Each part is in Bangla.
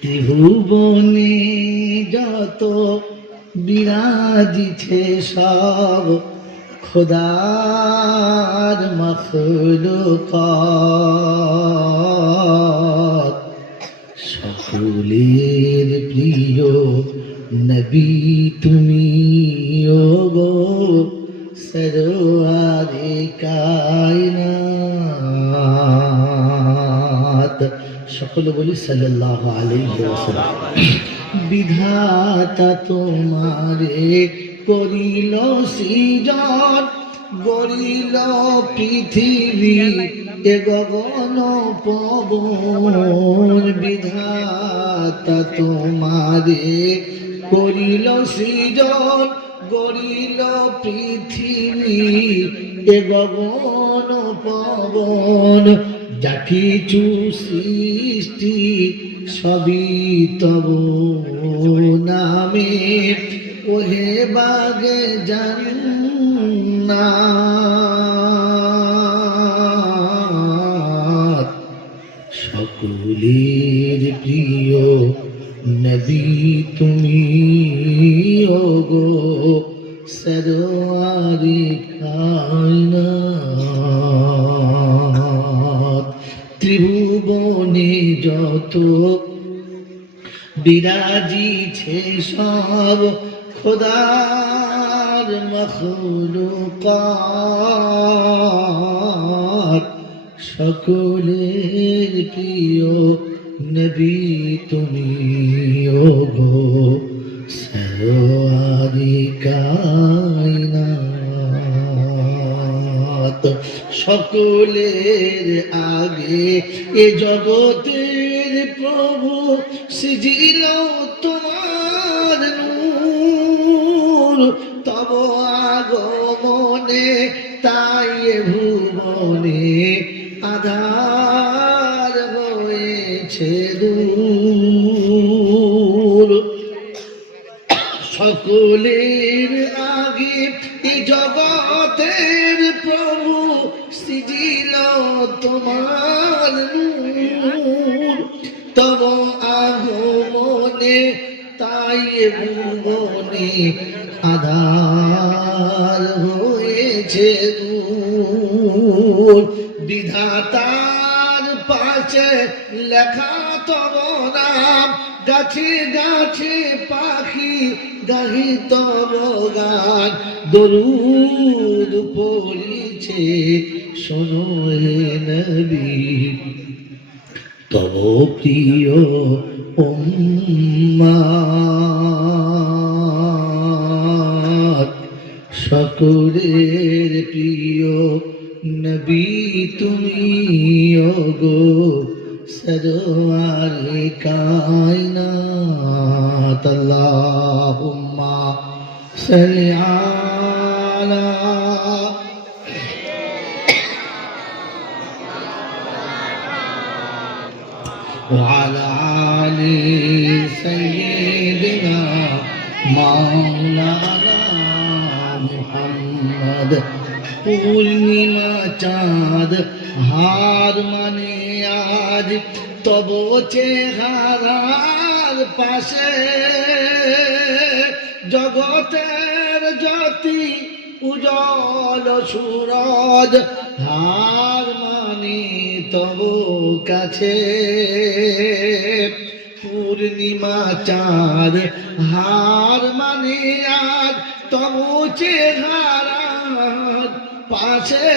ত্রিভুবনে যত বিরাজিছে সব খোদার মখলুকাত, সকলের প্রিয় নবী তুমি ওগো সরওয়ারে কায়নাত। সকলে বলি সাল্লাল্লাহু আলাইহি ওয়াসাল্লাম। বিধাতা তোমারে করিল সৃজন, গড়িল পৃথিবী এ গগন পবন। বিধাতা তোমারে করিল সৃজন, গড়িল পৃথিবী এ গগন পবন। যা কিছু সৃষ্টি সবই তব নামে, ওহে বাগে জান্নাত। সকলের প্রিয় নবী তুমি ওগো সরওয়ারে কায়নাত। ত্রিভুবনে যত বিরাজিছে সব খোদার মখলুকাত, সকলের প্রিয় নবী তুমি ওগো সরওয়ারে কায়নাত। সকলের আগে এ জগতের প্রভু সিজিল তোমার নূর। তব আগমনে তাই ভুবনে আধার হয়েছে দূর। সকলের আগে এ জগতের প্রভু সৃজিল তোমার নূর। তব আগমনে তাই ভুবনে আধার হয়েছে দূর। বিধাতার পাশে লেখা তব নাম, গাছে গাছে পাখি গাহি তব গান। দরুদ পড়িছে শোনো হে নবী তব প্রিয় উম্মাত। সকলের প্রিয় নবী তুমি ওগো সরওয়ারে কায়নাত। আল্লাহুম্মা সাল্লি আলা وعلى آل سيدنا مولانا محمد। পূর্ণিমা চাঁদ হার মানে আজ তব চেহারার পাশে, জগতের জ্যোতি উজ্জ্বল সূরজ হার মানে তব কাছে। পূর্ণিমা চাঁদ হার মানে আজ তব চেহারার পাশে,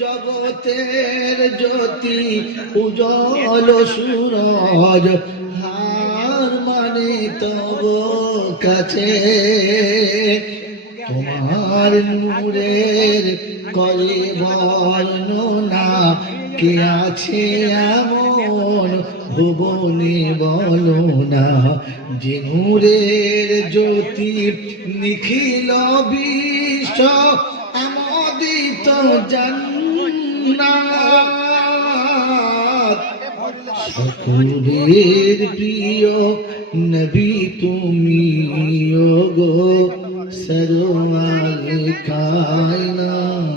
জগতের জ্যোতি উজ্জ্বল সূরজ হার মানে তব কাছে। তোমার নূরের করে বর্ণনা কে আছে এমন ভুবনে বলো না। যে নূরের জ্যোতি নিখিল বিশ্ব আমোদিত জান্নাত। সকলের প্রিয় নবী তুমি ওগো সরওয়ারে কায়নাত।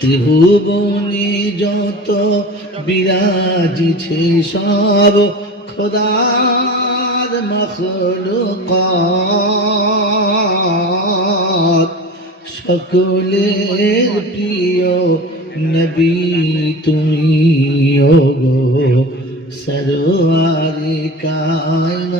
ত্রিভুবনে ত্রিভুবনে যত বিরাজিছে সব খোদার মখলুকাত, সকলের প্রিয় নবী তুমি ওগো সরওয়ারে কায়নাত।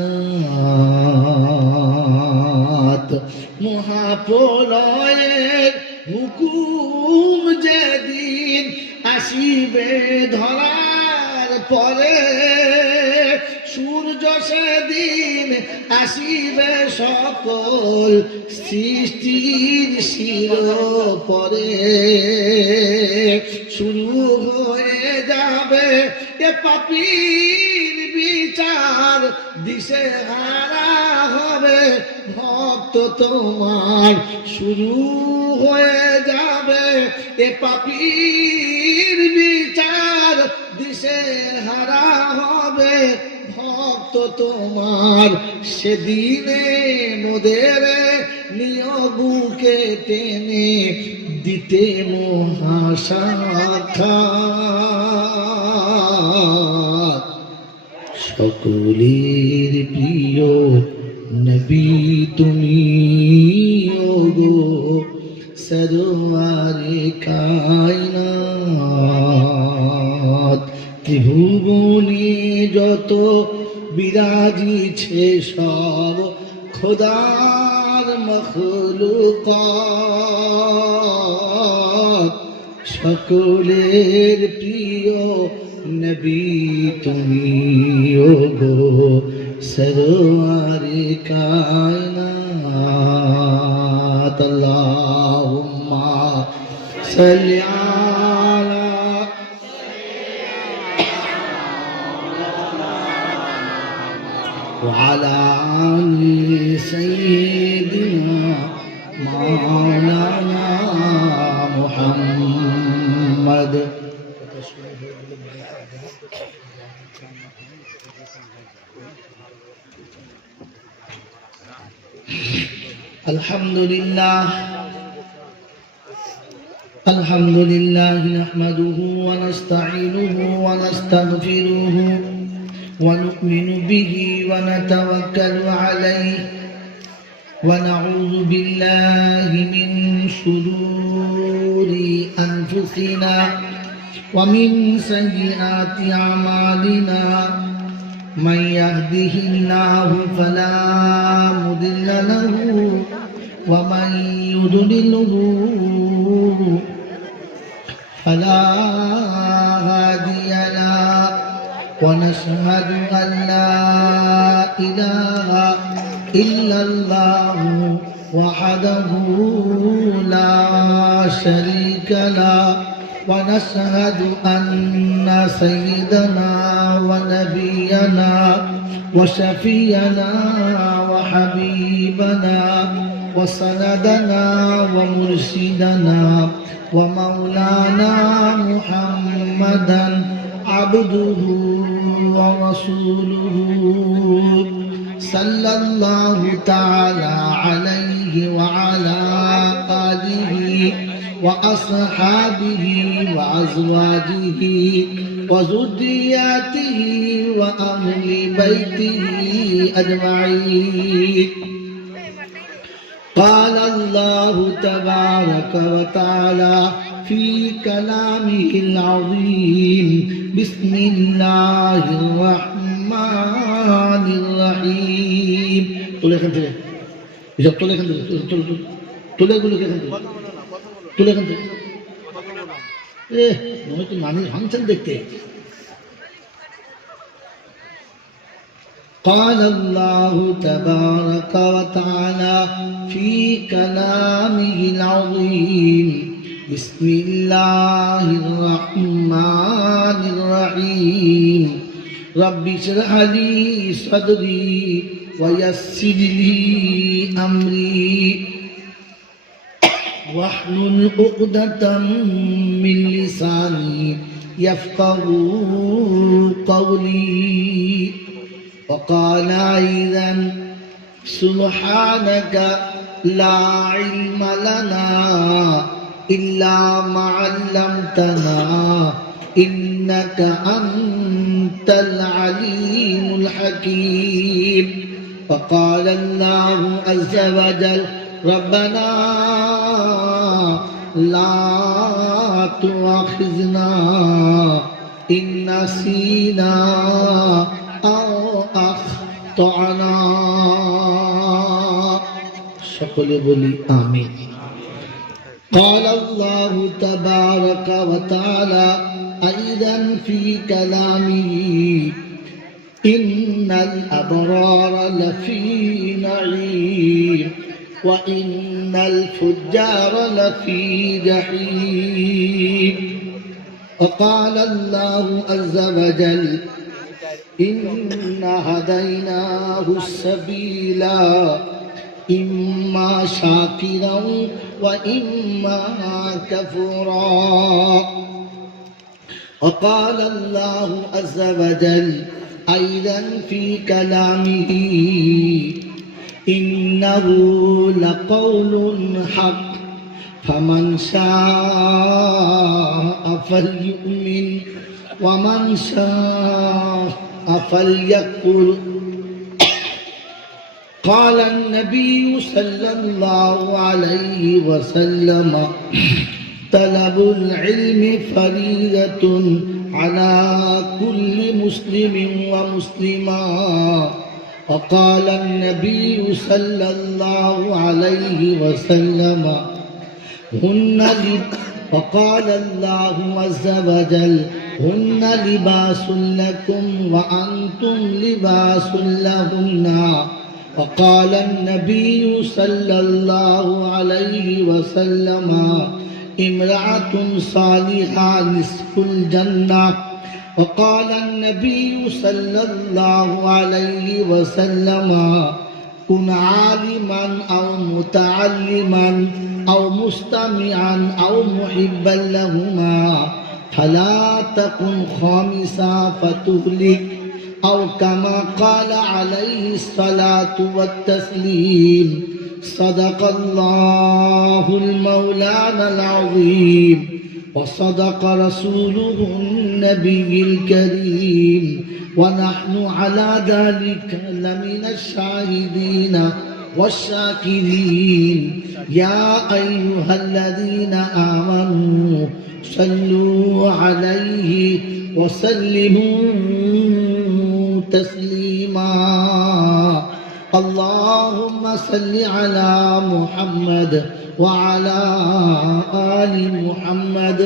মহাপ্রলয়ের হুকুম যেদিন আসিবে ধরার পরে, সূর্য সেদিন আসিবে সকল সৃষ্টির শিরোপরে। শুরু হয়ে যাবে এ পাপীর বিচার, দিশে হারা হবে ভক্ত তোমার। শুরু হয়ে যাবে এ পাপীর বিচার, দিশে হারা হবে ভক্ত তোমার। সেদিনে মোদের নিয় বুকে টেনে দিতে মহাসাক্ষাৎ, সকলের প্রিয় নবী তুমি ওগো সরওয়ারে কায়নাত। ত্রিভুবনে যত বিরাজিছে সব খোদার মখলুকাত, সকলের প্রিয় নবী তুমি ওগো সরওয়ারে কায়নাত। আল্লাহুম্মা সাল্লি আলা وعلى آل سيدنا مولانا محمد। الحمد لله نحمده ونستعينه ونستغفره ونؤمن به ونتوكل عليه، ونعوذ بالله من شرور أنفسنا ومن سيئات أعمالنا، من يهده الله فلا مضل له ومن يضلله فلا هادي له، ونشهد أن لا إله إلا الله وحده لا شريك له، ونشهد أن سيدنا ونبينا وشفينا وحبيبنا وسندنا ومرشدنا ومولانا محمدا عبده ورسوله، صلى الله تعالى عليه وعلى آله وأصحابه وأزواجه وذرياته وأهل بيته أجمعين. قال الله تبارك وتعالى في كلامه العظيم: بسم الله الرحمن الرحيم. তুলে এখান থেকে এসব তুলে এখান থেকে তুলে এগুলো এখান থেকে তুলে এখান থেকে মনে তো নানি ভাঙছেন দেখতে। قال الله تبارك وتعالى في كلامه العظيم: بسم الله الرحمن الرحيم. رب اشرح لي صدري ويسر لي أمري واحلل عقدة من لساني يفقهوا قولي. وقال أيضا: سبحانك لا علم لنا إلا ما علمتنا إنك أنت العليم الحكيم. فقال الله عز وجل ربنا لا تؤاخذنا إن نسينا أو أخطأنا. সকলে বলি আমিন। قال الله تبارك وتعالى أيضا في كلامه إن الأبرار لفي نعيم وإن الفجار لفي جحيم. وقال الله عز وجل إنا هديناه السبيل إما شاكرا وإما كفورا. وقال الله عز وجل أيضا في كلامه إنه لقول حق فمن شاء فليؤمن ومن شاء فليكفر. قال النبي صلى الله عليه وسلم طلب العلم فريضة على كل مسلم ومسلمة. وقال النبي صلى الله عليه وسلم وقال الله عز وجل هن لباس لكم وأنتم لباس لهن. وقال النبي صلى الله عليه وسلم امرأة صالحة نصف الجنة. وقال النبي صلى الله عليه وسلم كن عالما أو متعلما أو مستمعا أو محبا لهما فلا تكن خامسا فتهلك أو كما قال عليه الصلاة والتسليم. صدق الله المولانا العظيم وصدق رسوله النبي الكريم ونحن على ذلك لمن الشاهدين والشاكرين. يا أيها الذين آمنوا صلوا عليه وسلموا تسليما. اللهم صل على محمد وعلى آل محمد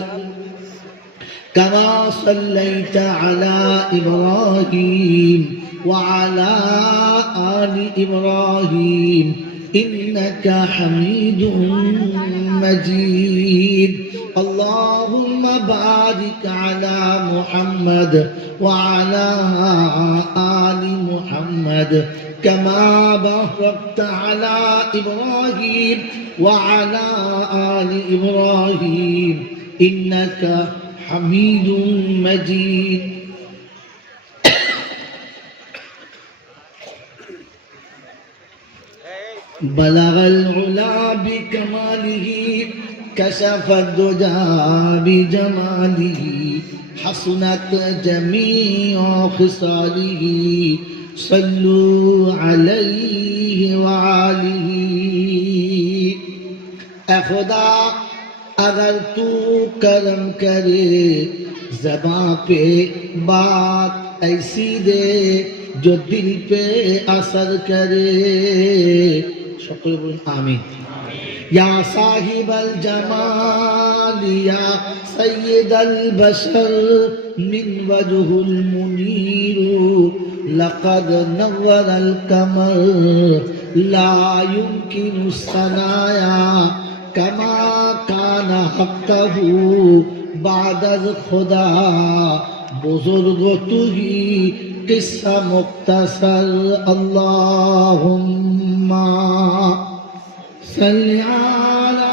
كما صليت على إبراهيم وعلى آل إبراهيم إنك حميد مجيد. اللهم بارك على محمد وعلى آل محمد كما باركت على إبراهيم وعلى آل إبراهيم إنك حميد مجيد. بلغ العلا بكماله كشف الدجى بجماله حسنت جميع خصاله صلوا عليه وآله. اے خدا اگر تو کرم کرے زباں پہ بات ایسی دے جو دل پہ اثر کرے. সকলে বলুন আমিন। یا صاحب الجمال یا سید البشر من وجه المنیر لقد نور القمر لا يمكن الثنایا كما كان حقه بعد خدا. بزرگ تو ہی قصہ مختصر. اللهم صل على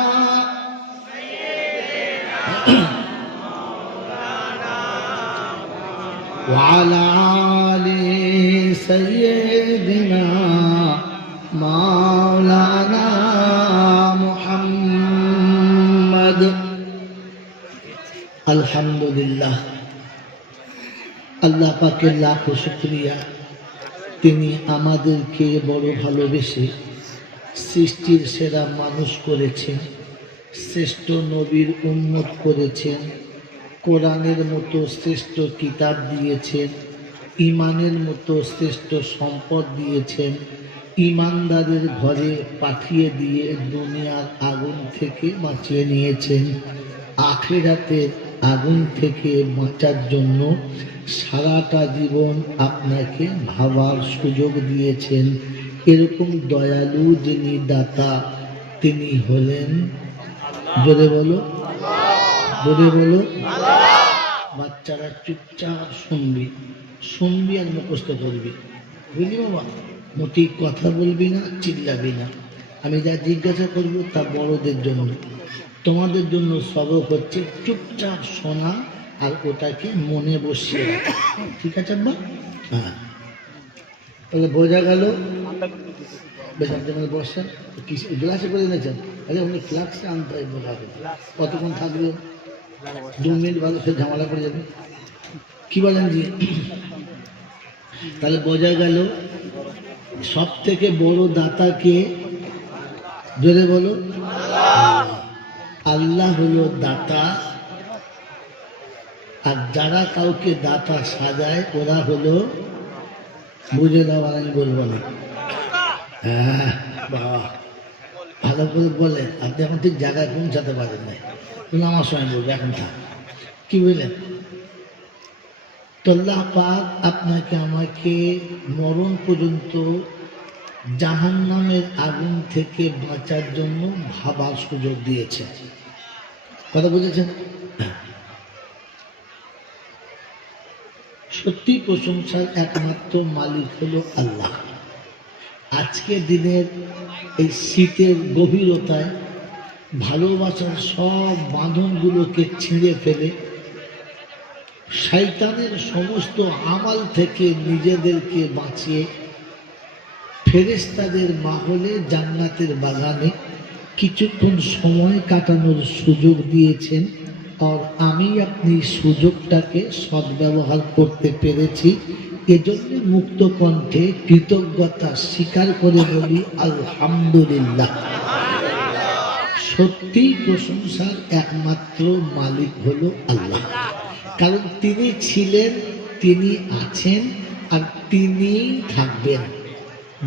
وعلى آل سيدنا مولانا محمد. আলহামদুলিল্লাহ, আল্লাহ পাকের লাখ শুকরিয়া। তিনি আমাদেরকে বড় ভালোবেসে সৃষ্টির সেরা মানুষ করেছেন, শ্রেষ্ঠ নবীর উম্মত করেছেন, কোরআনের মতো শ্রেষ্ঠ কিতাব দিয়েছেন, ইমানের মতো শ্রেষ্ঠ সম্পদ দিয়েছেন, ইমানদারের ঘরে পাঠিয়ে দিয়ে দুনিয়ার আগুন থেকে বাঁচিয়ে নিয়েছেন, আখিরাতের আগুন থেকে বাঁচার জন্য সারাটা জীবন আপনাকে ভাবার সুযোগ দিয়েছেন। এরকম দয়ালু যিনি দাতা, তিনি হলেন, জোরে বলো, জোরে বলো। বাচ্চারা চুপচাপ শুনবি, শুনবি আর মুখস্থ করবি, বুঝলি বাবা? মোটেই কথা বলবি না, চিল্লাবি না। আমি যা জিজ্ঞাসা করবো তা বড়দের জন্য, তোমাদের জন্য সবক হচ্ছে চুপচাপ শোনা আর ওটাকে মনে বসিয়ে রাখা। ঠিক আছে আব্বা? হ্যাঁ, তাহলে বোঝা গেল। বেশ, আপনি বসছেন, গ্লাসে করে এনেছেন, আরে উনি ফ্লাক্সে আনতে হয়। বোঝা গেল। কতক্ষণ থাকবে? 2 মিনিট, ভালো সে ঝামেলা পড়ে যাবে। কি বলেন জি? তাহলে বোঝা গেল সব থেকে বড় দাতা কে? জোরে বলো। আল্লাহ হলো দাতা, আর যারা কাউকে দাতা সাজায় ওরা হলো, বুঝে দাও আর আমি বলবো না। হ্যাঁ বাবা, ভালো করে বলেন। আপনি এখন ঠিক জায়গায় পৌঁছাতে পারেন না, আমার সময় বলবো, এখন থাক। কি বুঝলেন? তো আল্লাহ পাক আপনাকে আমাকে মরণ পর্যন্ত জাহান্নামের আগুন থেকে বাঁচার জন্য ভাবার সুযোগ দিয়েছে। কথা বুঝেছেন? সত্যি প্রশংসার একমাত্র মালিক হলো আল্লাহ। আজকে দিনের এই শীতের গভীরতায় ভালোবাসার সব বাঁধনগুলোকে ছিঁড়ে ফেলে শয়তানের সমস্ত আমাল থেকে নিজেদেরকে বাঁচিয়ে ফেরেশতাদের মাহলে জান্নাতের বাগানে কিছুক্ষণ সময় কাটানোর সুযোগ দিয়েছেন। আর আমি আপনি সুযোগটাকে সদ্ব্যবহার করতে পেরেছি, এজন্য মুক্ত কণ্ঠে কৃতজ্ঞতা স্বীকার করে বলি আলহামদুলিল্লাহ। সত্যি প্রশংসার একমাত্র মালিক হলো আল্লাহ, কারণ তিনি ছিলেন, তিনি আছেন, আর তিনি থাকবেন।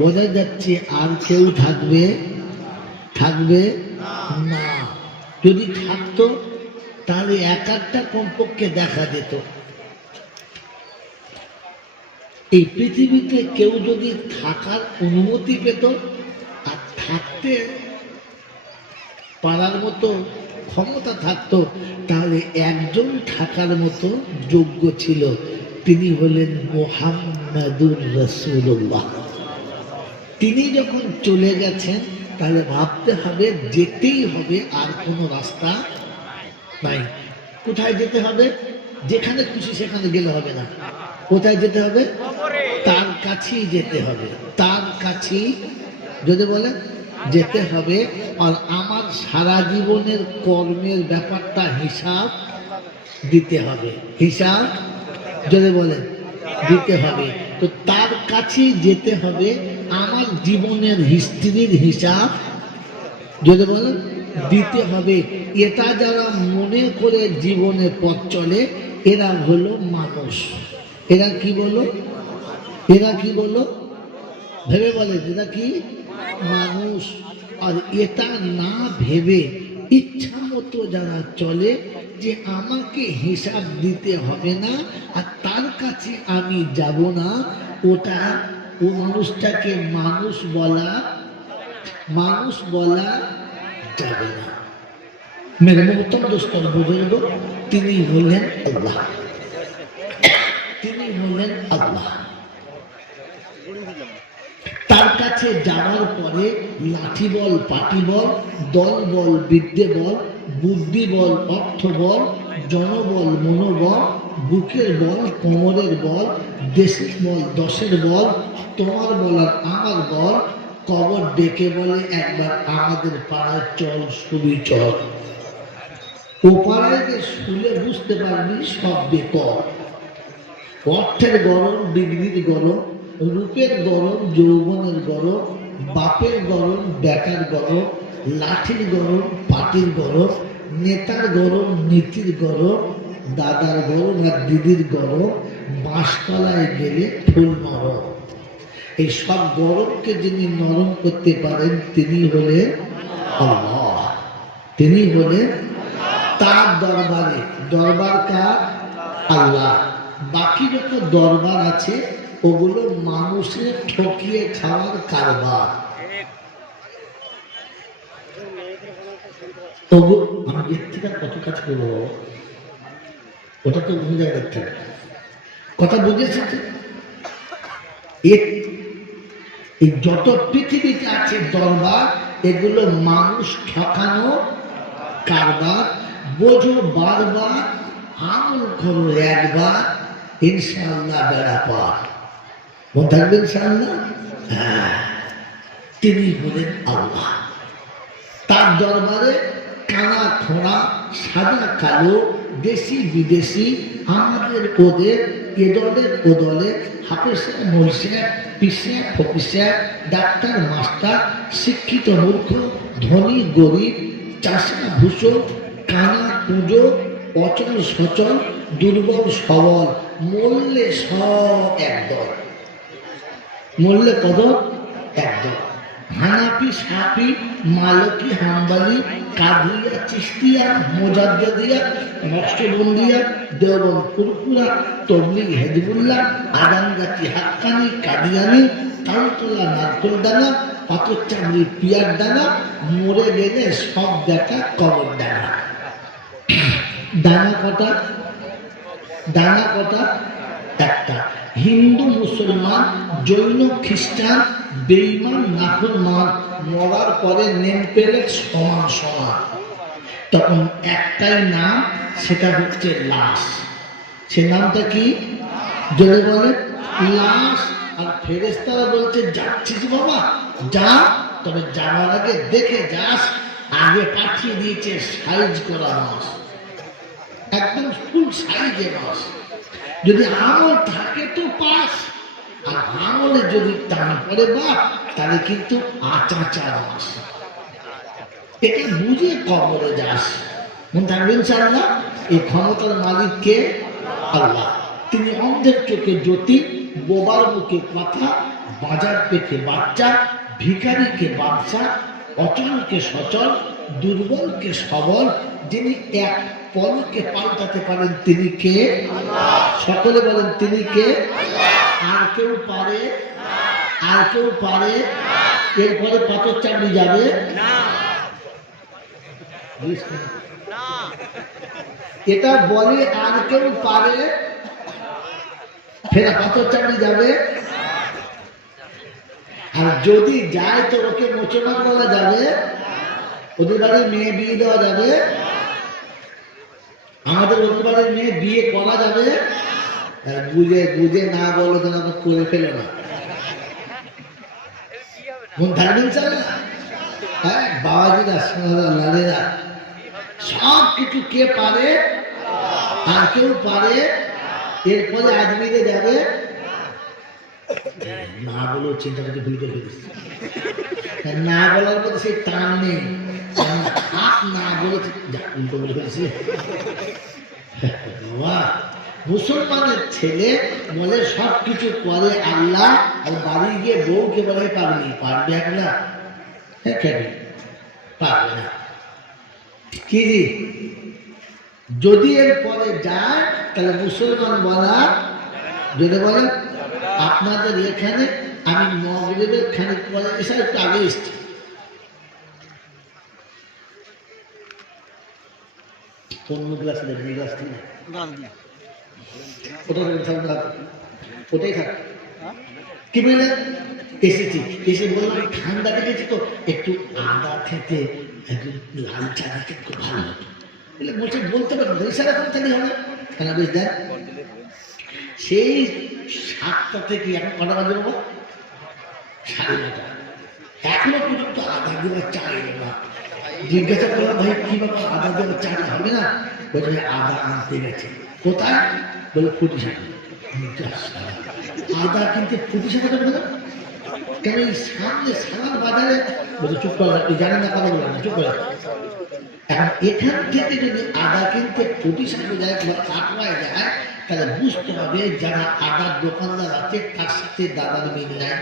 বোঝা যাচ্ছে আর কেউ থাকবে থাকবে না। যদি থাকতো তাহলে এক একটা কমপক্ষে দেখা যেত। এই পৃথিবীতে কেউ যদি থাকার অনুমতি পেত আর থাকতে পারার মতো ক্ষমতা থাকতো, তাহলে একজন থাকার মতো যোগ্য ছিল, তিনি হলেন মুহাম্মাদুর রাসূলুল্লাহ। তিনি যখন চলে গেছেন তাহলে ভাবতে হবে যেতেই হবে, আর কোনো রাস্তা নাই। কোথায় যেতে হবে? যেখানে খুশি সেখানে গেলে হবে না। কোথায় যেতে হবে? তার কাছেই যেতে হবে, তার কাছেই যদি বলে যেতে হবে। আর আমার সারা জীবনের কর্মের ব্যাপারটা হিসাব দিতে হবে, হিসাব যদি বলে দিতে হবে। তো তার কাছেই যেতে হবে, আমার জীবনের হিস্ট্রির হিসাব যদি বলে দিতে হবে। এটা যারা মনে করে জীবনে পথ চলে এরা হলো মানুষ। এরা কি বলো? এরা কি বলো? ভেবে বলে এরা কি? মানুষ। আর এটা না ভেবে ইচ্ছা মতো যারা চলে যে আমাকে হিসাব দিতে হবে না আর তার কাছে আমি যাব না, ওটা ও মানুষটাকে মানুষ বলা যাবে না। মেরে মোহতম দোস্তর বুজুর্গ, তিনি হলেন আল্লাহ, তিনি হলেন আল্লাহ। তার কাছে যাওয়ার পরে লাঠি বল, পাটি বল, দল বল, বিদ্যে বল, বুদ্ধি বল, অর্থ বল, জনবল, মনোবল, বুকের বল, কোমরের বল, দেশের বল, দশের বল, তোমার বল আর আমার বল, কবর ডেকে বলে একবার আমাদের পাড়ায় চল, ছবি চল। ওপারে যে শুলে বুঝতে পারবি সব বেকর। অর্থের গরম, ডিগ্রির গরম, রূপের গরম, যৌবনের গরম, বাপের গরম, বেটার গরম, লাঠির গরম, পাটির গরম, নেতার গরম, নীতির গরম, দাদার গরম আর দিদির গরম, বাঁশতলায় গেলে ফুল নরম। এই সব গরমকে যিনি নরম করতে পারেন তিনি হলেন আল্লাহ। তিনি হলেন তার দরবারে। দরবার কার? আল্লাহ। বাকি যত দরবার আছে ওগুলো মানুষের ঠকিয়ে খাওয়ার কারবার। আমি এর থেকে কত কাজ করবো, ওটা তো অন্য জায়গায় দেখতে হবে। কথা বুঝেছে? এই যত পৃথিবীতে আছে দরবার, এগুলো মানুষ ঠকানো কারবার। বোঝো বারবার, আমল করো একবার, ইনশাআল্লাহ বেড়া পার। মন থাকবে ইনশাআল্লাহ। হ্যাঁ, তিনি হলেন আল্লাহ। তার দরবারে কানা খোঁড়া, সাদা কালো, দেশি বিদেশি, আমাদের ওদের, এদলের ওদলে, হাফেজে মলসে, পিসে ফকিসে, ডাক্তার মাস্টার, শিক্ষিত মূর্খ, ধনী গরিব, চাষা ভূষো, কানা পুজো, অচল সচল, দুর্বল সবল, মরলে সব একদল। মরলে কত? একদল। হানাফি, সাফি, মালিকি, হাম্বলি, কাদিয়া, চিশতিয়া, মুজাদ্দিদিয়া, নকশবন্দিয়া, দেওবন্দ ফুরফুরা, তবলিগ হিজবুল্লাহ, আদানগাছি হাক্কানি, কাদিয়ানি, তালতলা নারকোল দানা, পাথর চামড়ি পিয়ার দানা, মরে গেলে সব দেখা কবর দানা। দানা কটা? দানা কটা? একটা। হিন্দু, মুসলমান, জৈন, খ্রিস্টান, বেঈমান, নাফরমান মরার পরে নেম পেলে সমান সমান। তখন একটাই নাম, সেটা হচ্ছে লাশ। সে নামটা কি? যদি বলে লাশ। আর ফেরেশতারা বলছে যাচ্ছিস বাবা যা, তবে যাওয়ার আগে দেখে যাস, আগে পাঠিয়ে দিয়েছে সাইজ করা মাছ, একদম ফুল সাইজে মাছ। যদি আমল থাকে তো পাস, আর আমলে যদি টান পড়ে বাপ, তাহলে কিন্তু আচাচা মাছ। এটা বুঝে কবরে যাস। মনে থাকবে ইনশাআল্লাহ। এই ক্ষমতার মালিক কে? আল্লাহ। তিনি অন্ধের চোখে জ্যোতি, বোবার মুখে কথা, বাজার পেটে বাচ্চা, ভিখারিকে বাদশা, অচলকে সচল, দুর্বলকে সবল, যিনি এক পলকে পাল্টাতে পারেন তিনি কে? সকলে বলেন তিনি কে? আর কেউ পারে? আর কেউ পারে? এরপরে পাথর চামড়ি যাবে? এটা বলে আর কেউ পারে, ফের পাথর চামড়ি যাবে। আর যদি যায় তো ওকে মোচমান বলা যাবে, ওদের বাড়ির মেয়ে বিয়ে দেওয়া যাবে, আমাদের ওদের বাড়ির মেয়ে বিয়ে করা যাবে। বুঝে বুঝে না বলো তো করে ফেলো না। মন থাকবেন স্যার। হ্যাঁ, বাবাজিরা, লালেরা, সব কিছু কে পারে? আর কেউ পারে? এরপরে আজমিরে যাবে না বলেও চিন্তা করতে ভুল করে ফেলিস। না বলার মধ্যে সেই টান নেই, হাত না বলে উল্টো বলে ফেলেছি। মুসলমানের ছেলে বলে সব কিছু করে আল্লাহ, আর বাড়ি গিয়ে বউকে বলে পারবি, পারবে একলা? হ্যাঁ, কেন পারবে না? কি যদি এর পরে যায় তাহলে মুসলমান বলা যদি বলে আপনাদের এখানে আমি মগরিবের খানিক পরে এসে একটু আগে এসছি, অন্য ক্লাসে দেখবেন, এই ক্লাস থেকে ওটাই থাক। কি বললেন? এসেছি, এসে বললাম ঠান্ডা লেগেছি তো একটু আদা খেতে, একটু লাল চা খেতে খুব ভালো হতো। বলছে বলতে পারবেন ইশারা করে তাহলে হবে। কেন বেশ দেন সেই 7টা থেকে এখন কটা বাজে বাবা? 9:30। এখনো পর্যন্ত আধা দিনের চা এলো না। জিজ্ঞাসা করলাম ভাই কি বাবা আদা দেওয়া চাটা হবে না? বলছে আদা আনতে গেছে। কোথায়? বলে ফুটি শাখা। আদা কিনতে ফুটি শাখা দেবে না কেন? এই সামনে সামান বাজারে। বলছে চুপ করে জানেন না, কথা বলেন না, চুপ করে। এখন এখান থেকে যদি আদা কিনতে ফুটি শাখা যায় বা কাটওয়ায় যায়, তাহলে বুঝতে হবে যারা আদার দোকানদার আছে তার সাথে দাদার মিল নাই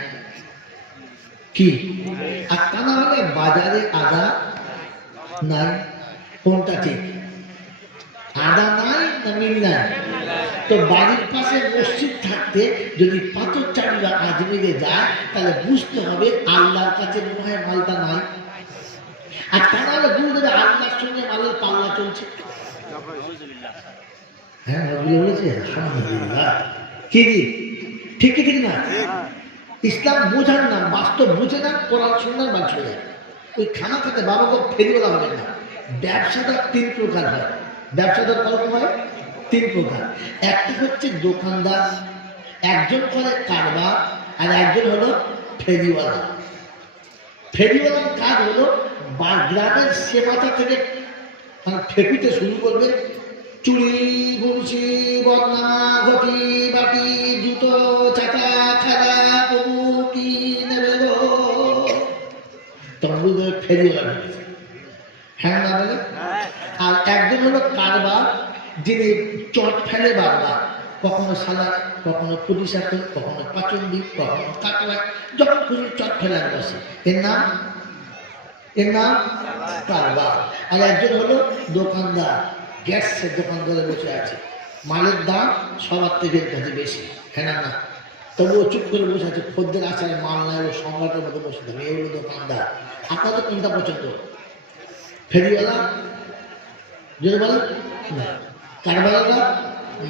কি। আর তা না হলে বাজারে আদা নাই, কোনটা ঠিক? আদা নাই না মিল নাই? তো বাড়ির পাশে মসজিদ থাকতে যদি পাথর চাবিরা আজমিরে যায়, তাহলে বুঝতে হবে আল্লাহর কাছে মনে হয় মালটা নাই। আর তা না হলে বুঝতে হবে আল্লাহর সঙ্গে মালের পাল্লা চলছে। হ্যাঁ বলেছে কি ঠিক ঠিক না? ইসলাম বোঝার নাম, বাস্তব বুঝে না, কোরআন সুন্নাহর বাদ চলে যায়। ওই খানা খেতে বাবাকে ফেরিওয়ালা হবে না। ব্যবসাদার 3 প্রকার হয়। ব্যবসাদার কত হয়? 3 প্রকার। একটা হচ্ছে দোকানদার, একজন করে কারবার, আর একজন হলো ফেরিওয়ালা। ফেরিওয়ালার কাজ হলো গ্রামের সেবাটা থেকে ফেকুতে শুরু করবে। চুড়ি, বংশী, বদনা, ঘটি, বাটি, জুতো, চাকা, খেলা, প্রভু কি নেবে গো, তখন বুঝতে হবে ফেরিওয়ালা। হ্যাঁ না বলে? আর একজন হলো কারবার, যিনি চট ফেলে বারবার, কখনো সালাদ, কখনো পুটি শাক, কখনো পাচন্দি, কখনো কাকড়া, যখন খুশি চট ফেলার বসে। এর নাম কারবার। আর একজন হলো দোকানদার, গ্যাসের দোকানদারে বসে আছে, মালের দাম সবার থেকে কাছে বেশি। হ্যাঁ না? তবুও চুপ করে বসে আছে, খদ্দের আচারে মাল নাই, ও সম্রাটের মতো বসে থাকে। এই হলো দোকানদার। আপনাদের কোনটা পছন্দ? ফেরিওয়ালা যদি বলেন না, কারবারওয়ালা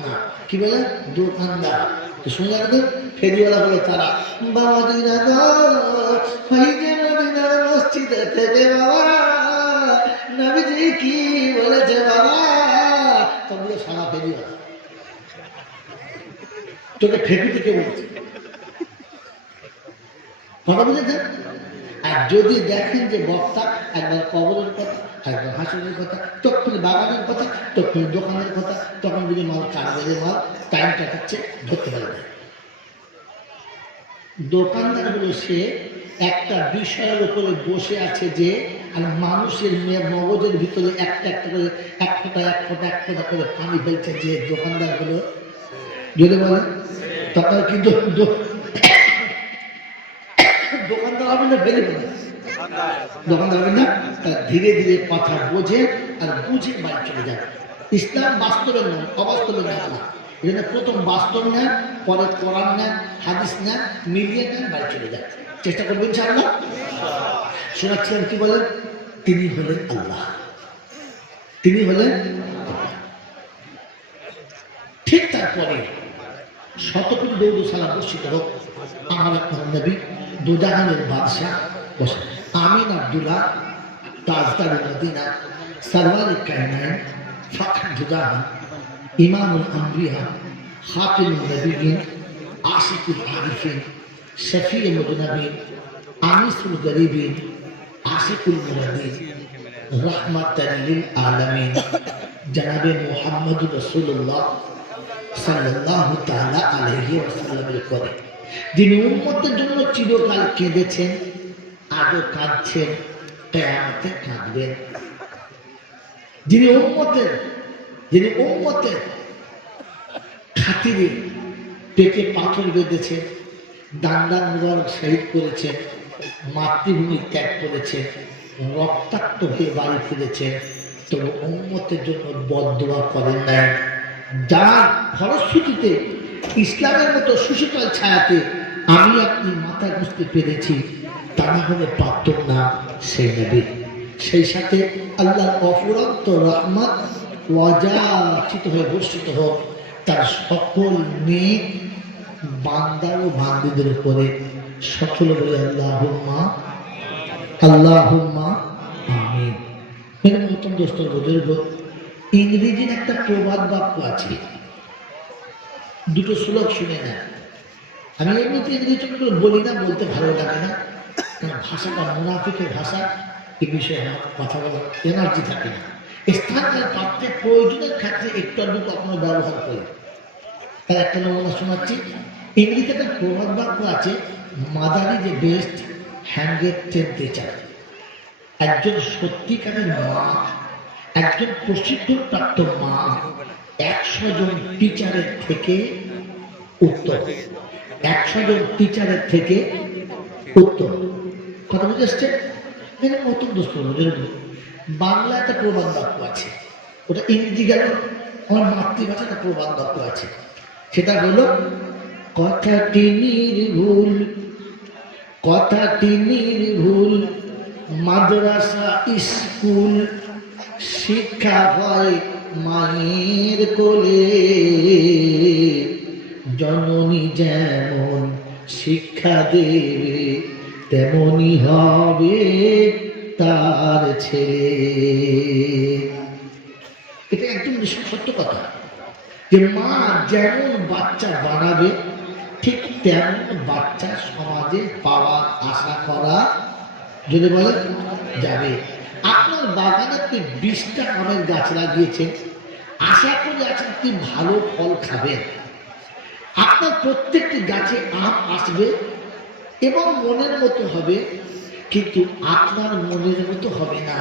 না, কি বলে? দোকানদার। তো শুনে রাখবেন, ফেরিওয়ালা বলে তারা বাবা দিনা মসজিদে থেকে বাবা নবীজি কি বলেছে বাবা, তবে সারা ফেরিওয়ালা তোকে ফেরি থেকে বলছে, কথা বুঝেছেন? আর যদি দেখেন যে বক্তা একবার কবরের কথা, একবার হাসিনের কথা, তখন বাগানের কথা, তখন দোকানের কথা, তখন যদি মাল কারবারের মাল টাইম কাটাচ্ছে, ধরতে পারবে। দোকানদার গুলো সে একটা বিষয়ের উপরে বসে আছে যে, আর মানুষের মগজের ভিতরে একটা একটা করে এক ফোঁটা করে পানি ফেলছে যে দোকানদার গুলো, যদি বলে তখন কিন্তু দোকানদার হবে না, ফেলে বলে দোকানদার হবে না। তার ধীরে ধীরে কথা বোঝে আর বুঝে বাড়ি চলে যাবে। ইসলাম বাস্তবের নয়, অবাস্তবের নেয় না। এই জন্য প্রথম বাস্তব নেন, পরে কোরআন নেন, হাদিস নেন, মিলিয়ে নেন, বাড়ি চলে যায়। চেষ্টা করবেন ইনশাআল্লাহ। শোনাচ্ছিলেন কি বলেন? তিনি হলেন আল্লাহ, তিনি হলেন। ঠিক তারপরে শতকোটি দৌড় সালাম বর্ষিত হোক আমার আপনার নবী, দুজাহানের বাদশাহ বসে আমিন আব্দুল্লাহ, তাজদার মদিনা, সরওয়ারে কায়নাত, ফখর দুজাহান, ইমামুল আম্বিয়া, খাতিমুন নবিয়্যিন, আশিকুল আরিফিন, শফিউল মুযনিবিন, আনিসুল গরীবিন, আশিকুল মুরাদিন, রাহমাতাল লিল আলামিন, জনাবে মুহাম্মদুর রাসূলুল্লাহ সাল্লাল্লাহু তাআলা আলাইহি ওয়াসাল্লামের করে, যিনি উম্মতের জন্য চিরকাল কেঁদেছেন, আজও কাঁদছেন, কিয়ামতে কাঁদবেন। যিনি উম্মতের খাতিরে পেটে পাথর বেঁধেছে, দান্দান মুবারক শহীদ করেছেন, মাতৃভূমি ত্যাগ করেছেন, রক্তাক্ত হয়ে বাড়ি ফিরেছেন, তবু উম্মতের জন্য বদদোয়া করেন নাই। যার ফলশ্রুতিতে ইসলামের মতো সুশীতল ছায়াতে আমি আপনি মাথা গুঁজতে পেরেছি, তা না হলে পারতাম না সেই নবী। সেই সাথে আল্লাহর অফুরন্ত রহমত ওয়াজাচিত হয়ে বর্ষিত হোক তার সকল নেক বান্দা ও বান্দীদের উপরে। সকলে বলে আল্লাহুম্মা আল্লাহুম্মা আমিন। মেরে মতন দোস্ত বুজুর্গ, ইংরেজির একটা প্রবাদ বাক্য আছে, দুটো শ্লোক শুনে না। আমি এমনিতে ইংরেজি বলি না, বলতে ভালো লাগে না, ভাষাটা মুনাফিকের ভাষা, এই বিষয়ে আমার কথা বলার এনার্জি থাকে না। স্থানকাল পাত্রে প্রয়োজনের ক্ষেত্রে একটু আধটু কখনো ব্যবহার করি। তার একটা নমুনা শোনাচ্ছি। ইংরেজিতে একটা প্রবাদ বাক্য আছে, mother is a best 110 teacher. একজন সত্যিকারের মা, একজন প্রশিক্ষণপ্রাপ্ত মা 100 জন টিচারের থেকে উত্তম। 100 জন টিচারের থেকে উত্তম। কথা বুঝে আসছে? অত্যন্ত সুন্দর। বাংলা একটা প্রবাদ বাক্য আছে, ওটা ইংরেজি গেল, আমার মাতৃভাষা একটা প্রবাদ বাক্য আছে, সেটা হলো কথাটি নির্ভুল, কথাটি নির্ভুল, মাদ্রাসা স্কুল, শিক্ষা হয় মায়ের কোলে, জননী যেমন শিক্ষা দেবে তেমনি হবে তার ছেলে। এটা একদম সত্য কথা যে মা যেমন বাচ্চা বানাবে ঠিক তেমন বাচ্চা সমাজে পাওয়া আশা করা যদি বলে যাবে। আপনার বাগানে আপনি 20টা আমের গাছ লাগিয়েছেন, আশা করি আছেন আপনি ভালো ফল খাবেন। আপনার প্রত্যেকটি গাছে আম আসবে এবং মনের মতো হবে, কিন্তু আপনার মনের মতো হবে না,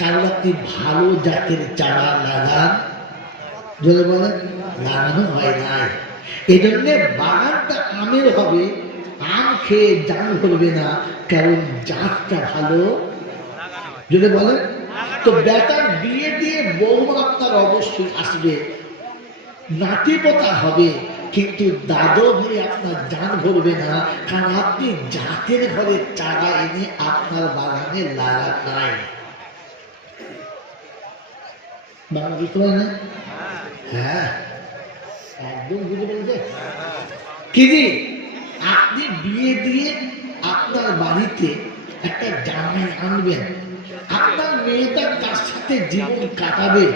কারণ আপনি ভালো জাতের চারা লাগান যদি বলেন লাগানো হয় নাই। এই জন্যে বাগানটা আমের হবে, আম খেয়ে জান করবে না, কারণ জাতটা ভালো যদি বলেন। তো বেটার বিয়ে দিয়ে বউ আপনার অবশ্যই আসবে, নাতি পোতা হবে, কিন্তু দাদু ভাই আপনার জান ভরবে না, কারণ আপনি জাতের ঘরে চারা এনে আপনার বাগানে লাগান নাই। বাগান বুঝতে পারেন না? হ্যাঁ, একদম বুঝে পেরেছে কি জি? আপনি বিয়ে দিয়ে আপনার বাড়িতে একটা জামাই আনবেন, আপনার মেয়েটা তার সাথে জীবন কাটাবে,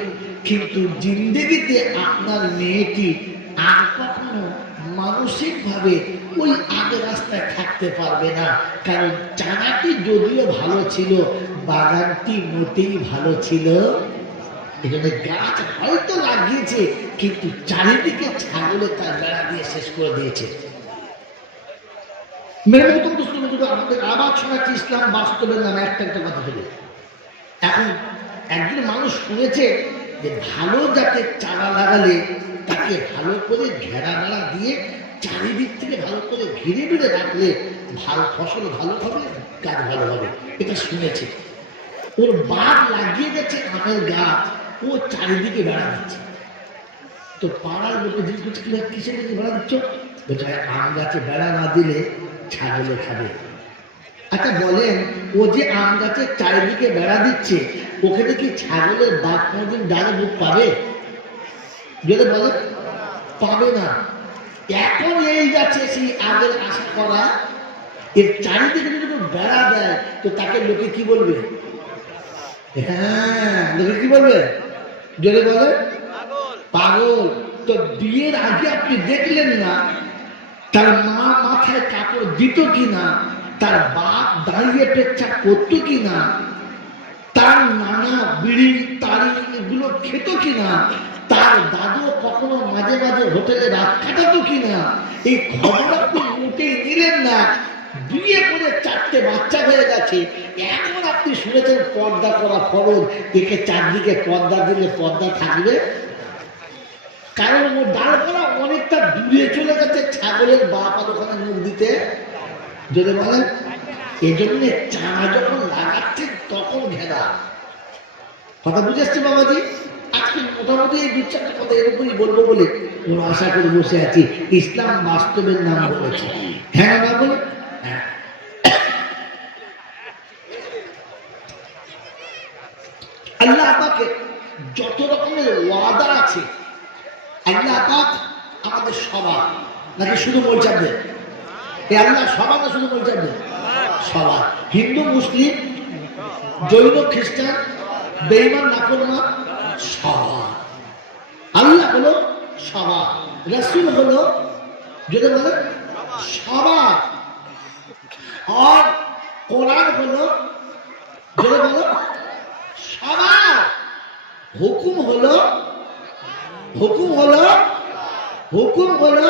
কিন্তু জিন্দেগিতে আপনার মেয়েটি আর কখনো মানসিক ভাবে ওই আগের রাস্তায় থাকতে পারবে না, কারণ চারাটি যদিও ভালো ছিল, বাগানটি মোটেই ভালো ছিল। এখানে গাছ হয়তো লাগিয়েছে, কিন্তু চারিদিকে ছাগলে তার বেড়া দিয়ে শেষ করে দিয়েছে। মেরে মতো আমাদের আবার শোনাচ্ছে ইসলাম বাস্তবের নামে একটা একটা কথা বলে। এখন একজন মানুষ শুনেছে যে ভালো জাতের চারা লাগালে তাকে ভালো করে ঘেরা বেড়া দিয়ে চারিদিক থেকে ভালো করে ঘিরে ঘিরে রাখলে ভালো ফসল ভালো হবে, গাছ ভালো হবে, এটা শুনেছে। ওর বাপ লাগিয়ে গেছে আমের গাছ, ও চারিদিকে বেড়া দিচ্ছে। তো পাড়ার লোকে জিজ্ঞেস করছে কিসের দিকে বেড়া দিচ্ছ? বলছে আম গাছে বেড়া না দিলে ছাগলে খাবে। আচ্ছা বলেন, ও যে আম গাছের চারিদিকে বেড়া দিচ্ছে, ওখানে কি ছাগলের বাঘ কোনদিন ডালে মুখ পাবে? যদি বলে পাবে না। এখন এই গাছে সেই আগের আশা করা, এর চারিদিকে যদি বেড়া দেয় তো তাকে লোকে কি বলবে? হ্যাঁ, লোকে কি বলবে? যদি বলে পাগল। তো বিয়ের আগে আপনি দেখলেন না তার মা মাথায় কাপড় দিত কিনা, তার বাপ দাঁড়িয়ে পেচ্ছাপ করতো কিনা, তার নানা বিড়ি তাড়ি এগুলো খেত কিনা, তার দাদু কখনো মাঝে মাঝে হোটেলে রাত কাটাতো কিনা, এই খবর আপনি মোটেই নিলেন না। বিয়ে করে 4টে বাচ্চা হয়ে গেছে, এখন আপনি শুনেছেন পর্দা করা ফরজ, একে চারদিকে পর্দা দিলে পর্দা থাকবে? কারণ ও ডালপালা অনেকটা দূরে চলে গেছে ছাগলের বাপ আর ওখানে মুখ দিতে যদি বলেন। এই জন্য চারা যখন লাগাচ্ছে তখন ঘেরা। কথা বুঝে আসছে বাবাজি? আজকে মোটামুটি এই 2-4টা কথা এরকমই বলবো বলে আশা করে বসে আছি। ইসলাম বাস্তবের নাম বলেছে। হ্যাঁ না বলে আল্লাহ পাকে যত রকমের ওয়াদা আছে, আল্লাহ পাক আমাদের সবার নাকি শুধু মরিচাদের? এই আল্লাহ সবার না শুধু মরিচাদের? সবার। হিন্দু মুসলিম জৈন খ্রিস্টান বেঈমান নাফরমান সবার। আল্লাহ হলো সবার, রাসূল হলো যদি বলে সবার, আর কোরআন হলো জোরে বলো, সবার হুকুম হলো, হুকুম হলো, হুকুম হলো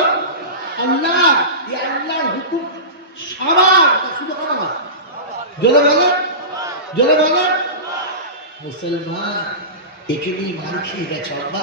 আল্লাহ। এই আল্লাহর হুকুম সবার, শুধু আমার। জোরে বলো, জোরে বলো। মুসলমান একে নিয়ে মার খেয়ে গেছে আল্লাহ।